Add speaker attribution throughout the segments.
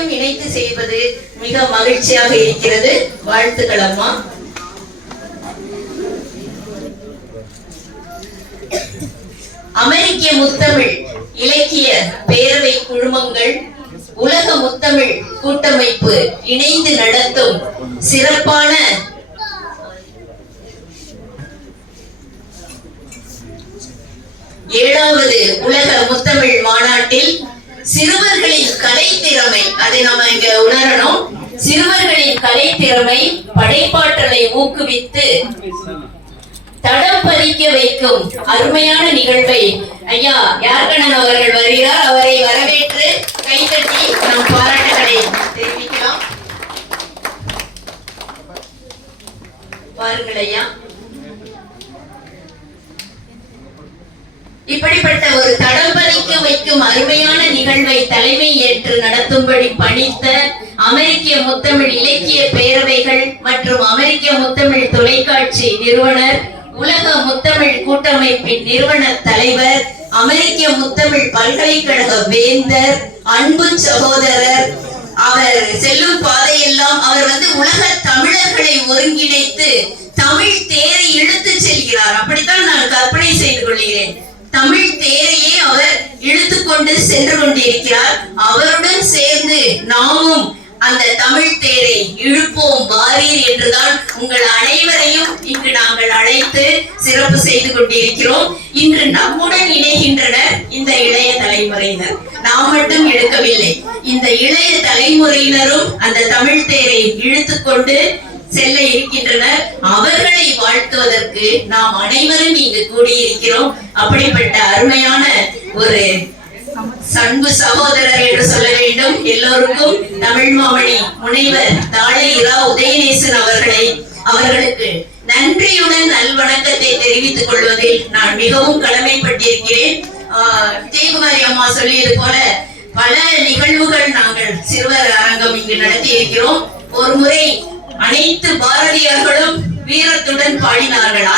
Speaker 1: இரண்டையும் இணைத்து செய்வது மிக மகிழ்ச்சியாக இருக்கிறது. வாழ்த்துக்கள் அம்மா. அமெரிக்க முத்தமிழ் இலக்கிய பேரவை குழுமங்கள் உலக முத்தமிழ் கூட்டமைப்பு இணைந்து நடத்தும் சிறப்பான ஏழாவது உலக முத்தமிழ் மாநாட்டில் சிறுவர்களின் கலை திறமை. அதை நம்ம இங்க உணரணும். சிறுவர்களின் கலை திறமை படைப்பாற்றலை ஊக்குவித்து தடம் பதிக்க வைக்கும் அருமையான நிகழ்வை. ஐயா யார்கண்ணன் அவர்கள் வருகிறார். அவரை வரவேற்று கைதட்டி நம் பாராட்டுகளை தெரிவிக்கலாம் பாருங்கள் ஐயா. இப்படிப்பட்ட ஒரு தடம் வைக்கும் அருமையான நிகழ்வை தலைமை ஏற்று நடத்தும்படி பணித்த அமெரிக்க முத்தமிழ் இலக்கிய பேரவைகள் மற்றும் அமெரிக்க முத்தமிழ் தொலைக்காட்சி நிறுவனர் உலக முத்தமிழ் கூட்டமைப்பின் நிறுவன தலைவர் அமெரிக்க முத்தமிழ் பல்கலைக்கழக வேந்தர் அன்பு சகோதரர். அவர் செல்லும் பாதையெல்லாம் அவர் வந்து உலக தமிழர்களை ஒருங்கிணைத்து தமிழ் தேரை இழுத்து செல்கிறார். அப்படித்தான் நான் கற்பனை செய்து கொள்கிறேன். தமிழ் தேரையே அவர் இழுத்து கொண்டு சென்று கொண்டிருக்கிறார். அவருடன் சேர்ந்து நாமும் அந்த தமிழ் தேரை இழுப்போம் வாரீர் என்றுதான் உங்கள் அனைவரையும் இன்று நாங்கள் அழைத்து சிறப்பு செய்து கொண்டிருக்கிறோம். இன்று நம்முடன் இணைகின்றனர் இந்த இளைய தலைமுறையினர். நாம் மட்டும் இழுக்கவில்லை. இந்த இளைய தலைமுறையினரும் அந்த தமிழ் தேரை இழுத்து கொண்டு செல்ல இருக்கின்றனர். அவர்களை வாழ்த்துவதற்கு நாம் அனைவரும் இங்கு கூடியிருக்கிறோம். அப்படிப்பட்ட அருமையான ஒரு சண்பு சகோதரர் என்று சொல்ல வேண்டும். எல்லோருக்கும் தமிழ் மாமணி முனைவர் தாழை இரா உதயநேசன் அவர்களை அவர்களுக்கு நன்றியுடன் நல்வணக்கத்தை தெரிவித்துக் கொள்வதில் நான் மிகவும் கடமைப்பட்டிருக்கிறேன். ஆஹ் விஜயகுமாரி அம்மா சொல்லியது போல பல நிகழ்வுகள் நாங்கள் சிறுவர் அரங்கம் இங்கு நடத்தி இருக்கிறோம் ஒரு முறை அனைத்து பாரதியார்களும் வீரத்துடன் பாடினார்களா?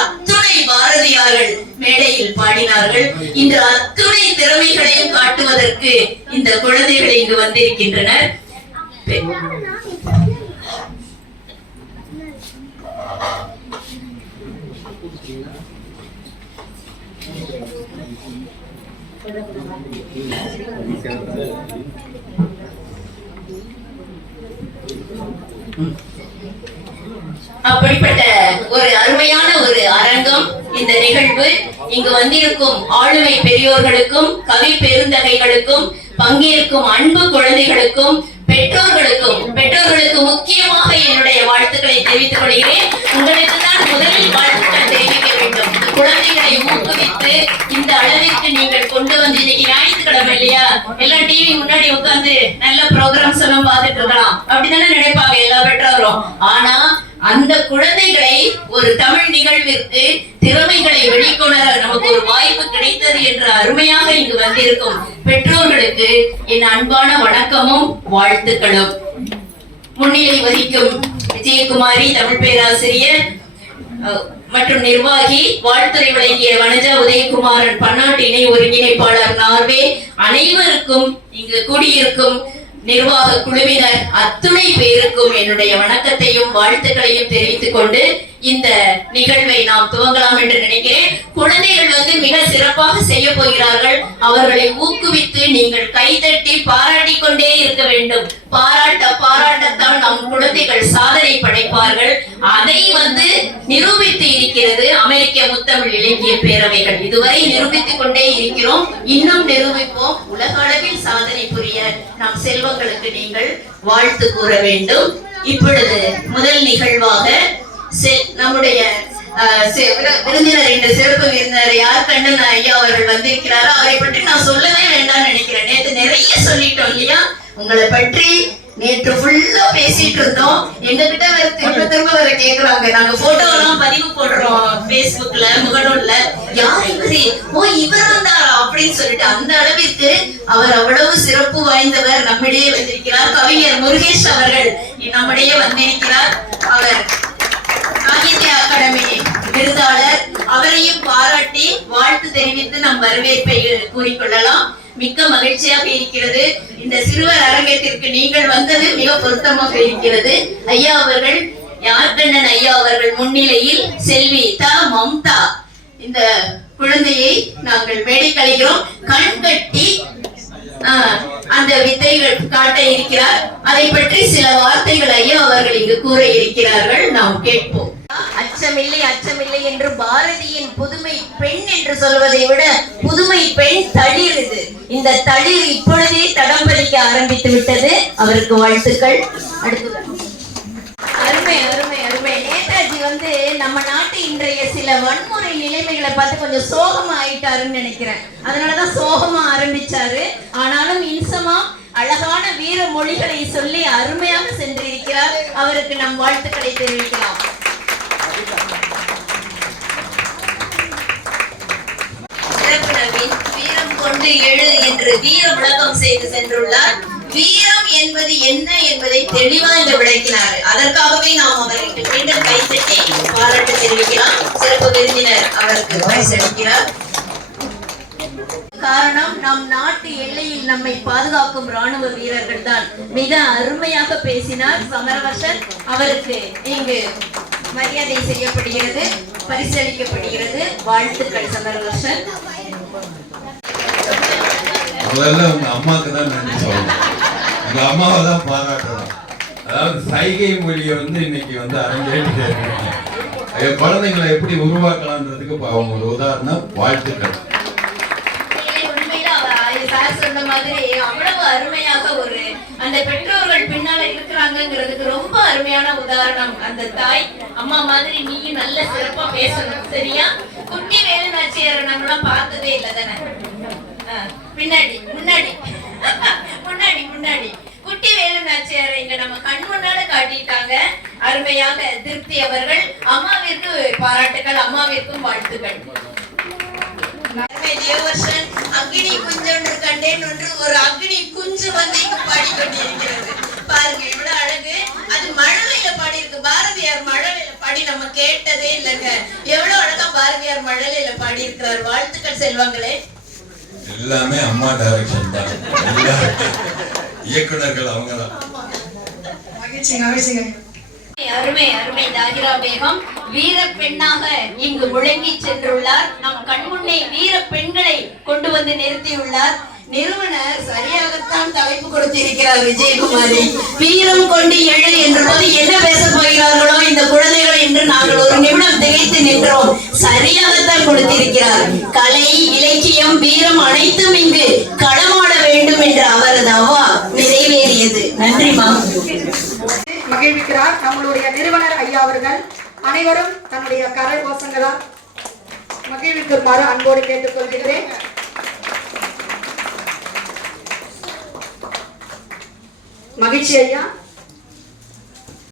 Speaker 1: அத்துணை பாரதியார்கள் மேடையில் பாடினார்கள். இந்த அத்துணை திறமைகளையும் காட்டுவதற்கு இந்த குழந்தைகள் இங்கு வந்திருக்கின்றனர். அப்படிப்பட்ட ஒரு அருமையான ஒரு அரங்கம் இந்த நிகழ்வு இங்கு வந்திருக்கும் ஆளுமை பெரியோர்களுக்கும் கவி பெருந்தகைகளுக்கும் பங்கேற்கும் அன்பு குழந்தைகளுக்கும் பெற்றோர்களுக்கும் பெற்றோர்களுக்கு முக்கியமாக என்னுடைய வாழ்த்துக்களை தெரிவித்துக் கொள்கிறேன். உங்களுக்கு தான் முதலில் வாழ்த்துக்கள் தெரிவிக்க வேண்டும். குழந்தைகளை ஊக்குவித்து இந்த அளவிற்கு நீங்கள் கொண்டு வந்து இன்னைக்கு ஞாயிற்றுக்கிழமை இல்லையா? எல்லாம் டிவி முன்னாடி உட்கார்ந்து நல்ல ப்ரோக்ராம்ஸ் எல்லாம் பார்த்துட்டு இருக்கலாம். அப்படித்தானே நினைப்பாங்க எல்லா பெற்றோரும். ஆனா அந்த குழந்தைகளை ஒரு தமிழ் நிகழ்விற்கு திறமைகளை வெளிக்கொணர நமக்கு ஒரு வாய்ப்பு கிடைத்தது என்ற அருமையாக இங்கு வந்திருக்கும் பெற்றோர்களுக்கு என் அன்பான வணக்கமும் வாழ்த்துக்களும். முன்னிலை வகிக்கும் விஜயகுமாரி தமிழ் பேராசிரியர் அஹ், மற்றும் நிர்வாகி வாழ்த்துறை வழங்கிய வனஜா உதயகுமாரன் பன்னாட்டு இணை ஒருங்கிணைப்பாளர் நார்வே அனைவருக்கும் இங்கு கூடியிருக்கும் நிர்வாக குழுவினர் அத்துணை பேருக்கும் என்னுடைய வணக்கத்தையும் வாழ்த்துக்களையும் தெரிவித்துக் கொண்டு இந்த நிகழ்வை நாம் துவங்கலாம் என்று நினைக்கிறேன். சிறப்பாக செய்ய போகிறார்கள். அவர்களை ஊக்குவித்து நீங்கள் கைதட்டி பாராட்டி கொண்டே இருக்க வேண்டும். பாராட்ட பாராட்டத்தான் நம் குழந்தைகள் சாதனை படைப்பார்கள். அதை வந்து நிரூபித்து இருக்கிறது அமெரிக்க முத்தமிழ் இலக்கிய பேரவைகள். இதுவரை நிரூபித்துக் கொண்டே இருக்கிறோம். இன்னும் நிரூபிப்போம். உலக அளவில் சாதனை புரிய நம் செல்வங்களுக்கு நீங்கள் வாழ்த்து கூற வேண்டும். இப்பொழுது முதல் நிகழ்வாக நம்முடைய விருந்தினர் என்ற சிறப்பு விருந்தினர் யார்? கண்ணன் ஐயா அவர்கள் வந்திருக்கிறாரோ? அவரை பற்றி நான் சொல்லவே வேண்டாம்னு நினைக்கிறேன். நேத்து நிறைய சொல்லிட்டோம் இல்லையா? உங்களை பற்றி நேற்று ஃபுல்லா பேசிட்டு இருந்தோம். எங்ககிட்ட வேற திரும்ப திரும்ப வேற கேக்குறாங்க நாங்க போட்டோ எல்லாம் பதிவு போடுறோம் பேஸ்புக்ல முகநூல்ல. யார் இவரு? ஓ இவர் வந்தாரா அப்படின்னு சொல்லிட்டு அந்த அளவிற்கு அவர் அவ்வளவு சிறப்பு வாய்ந்தவர் நம்மிடையே வந்திருக்கிறார். கவிஞர் முருகேஷ் அவர்கள் நம்மிடையே வந்திருக்கிறார். அவர் சாகித்ய அகாடமி விருதாளர் அவரையும் பாராட்டி வாழ்த்து தெரிவித்து நம் வரவேற்பை கூறிக்கொள்ளலாம். மிக்க மகிழ்ச்சியாக இருக்கிறது. இந்த சிறுவர் அரங்கத்திற்கு நீங்கள் வந்தது மிக பொருத்தமாக இருக்கிறது. ஐயா அவர்கள் யார்கண்ணன் ஐயா அவர்கள் முன்னிலையில் செல்வி தா மம்தா. இந்த குழந்தையை நாங்கள் மேடை கண் கட்டி ஆஹ், அந்த வித்தைகள் காட்ட இருக்கிறார். அதை பற்றி சில வார்த்தைகள் ஐயா அவர்கள் இங்கு கூற இருக்கிறார்கள். நாம் கேட்போம். அச்சமில்லை அச்சமில்லை என்று பாரதியின் புதுமை பெண் என்று சொல்வதை விட புதுமை பெண் தளிர் இது இந்த தளிர் இப்பொழுதே தடம் பதிக்க ஆரம்பித்து விட்டது. அவருக்கு வாழ்த்துக்கள். அடுத்து அருமை அருமை அருமை. நேதாஜி வந்து நம்ம நாட்டு இன்றைய சில வன்முறை நிலைமைகளை பார்த்து கொஞ்சம் சோகமா ஆயிட்டாருன்னு நினைக்கிறேன். அதனாலதான் சோகமா ஆரம்பிச்சாரு. ஆனாலும் இன்சமா அழகான வீர மொழிகளை சொல்லி அருமையாக சென்றிருக்கிறார். அவருக்கு நம் வாழ்த்துக்களை தெரிவிக்கலாம் சிறப்பு நவீன் வீரம் ஏழு என்று வீர விளக்கம் செய்து சென்றுள்ளார். வீரம் என்பது என்ன என்பதை தெளிவாக விளக்கினார். அதற்காகவே நாம் அவருக்கு மீண்டும் கைத்தட்டி பாராட்டு தெரிவிக்கலாம். சிறப்பு விருந்தினர் அவருக்கு பரிசளிக்கிறார் காரணம் நம் நாட்டு எல்லையில் நம்மை பாதுகாக்கும் ராணுவ வீரர்கள் தான் மிக அருமையாக பேசினார் சமரவர்ஷன் அவருக்கு இங்கு மரியாதை செய்யப்படுகிறது பரிசளிக்கப்படுகிறது. வாழ்த்துக்கள் சமரவர்ஷன்
Speaker 2: முதல்ல உங்க அம்மாக்கு தான் நன்றி. சொல்லணும் உங்க அம்மாவை தான் பாராட்டணும். அதாவது சைகை மொழியை வந்து இன்னைக்கு வந்து அரங்கேற்றி என் குழந்தைங்களை எப்படி உருவாக்கலாம்ன்றதுக்கு அவங்க ஒரு உதாரணம் வாழ்த்துக்கள்.
Speaker 1: சொன்ன மாதிரி அவ்வளவு அருமையாக ஒரு அந்த பெற்றோர்கள் பின்னால இருக்கிறாங்கிறதுக்கு ரொம்ப அருமையான உதாரணம். அந்த தாய் அம்மா மாதிரி நீயும் நல்ல சிறப்பா பேசணும் சரியா? குட்டி வேலு நாச்சியார் நம்மளாம் பார்த்ததே இல்லை தானே? பின்னாடி முன்னாடி. முன்னாடி முன்னாடி. குட்டி வேலு நாச்சியார் இங்க நம்ம கண் முன்னால காட்டிட்டாங்க. அருமையாக திருப்தி அவர்கள். அம்மாவிற்கு பாராட்டுகள் அம்மாவிற்கும் வாழ்த்துக்கள். அருமை தேவர்ஷன் அக்னி குஞ்சொன்று கண்டேன் ஒன்று ஒரு அக்னி குஞ்சு வந்து இங்கு பாடிக்கொண்டிருக்கிறது. பாருங்க இவ்வளவு அழகு. அது மழலையில பாடி இருக்கு பாரதியார் மழலையில பாடி நம்ம கேட்டதே இல்லைங்க. எவ்வளவு அழகா பாரதியார் மழலையில பாடி இருக்கிறார் வாழ்த்துக்கள் செல்வாங்களே.
Speaker 2: எல்லாமே அம்மா டைரக்ஷன் தான். எல்லா இயக்குனர்கள் அவங்க தான்
Speaker 1: அருமை அருமை. தாகிரா பேகம் வீர பெண்ணாக இங்கு முழங்கி சென்றுள்ளார். நம் கண்முன்னே வீர பெண்களை கொண்டு வந்து நிறுத்தியுள்ளார். நிறுவனர் சரியாகத்தான் தலைப்பு கொடுத்திருக்கிறார் விஜயகுமாரி. வீரம் கொண்டு எழு திகைத்து நின்றோம். சரியாகத்தான் கொடுத்திருக்கிறார். கலை இலக்கியம் வீரம் அனைத்தும் இங்கு களமாட வேண்டும் என்ற அவரது அவா நிறைவேறியது. நன்றி மாம்.
Speaker 3: மகிழ்விக்கிறார் நம்மளுடைய நிறுவனர் ஐயா அவர்கள். அனைவரும் தன்னுடைய கரல் கோஷங்களால் மகிழ்விக்குமாறு அன்போடு கேட்டுக்கொள்கிறேன். மகிழ்ச்சி ஐயா.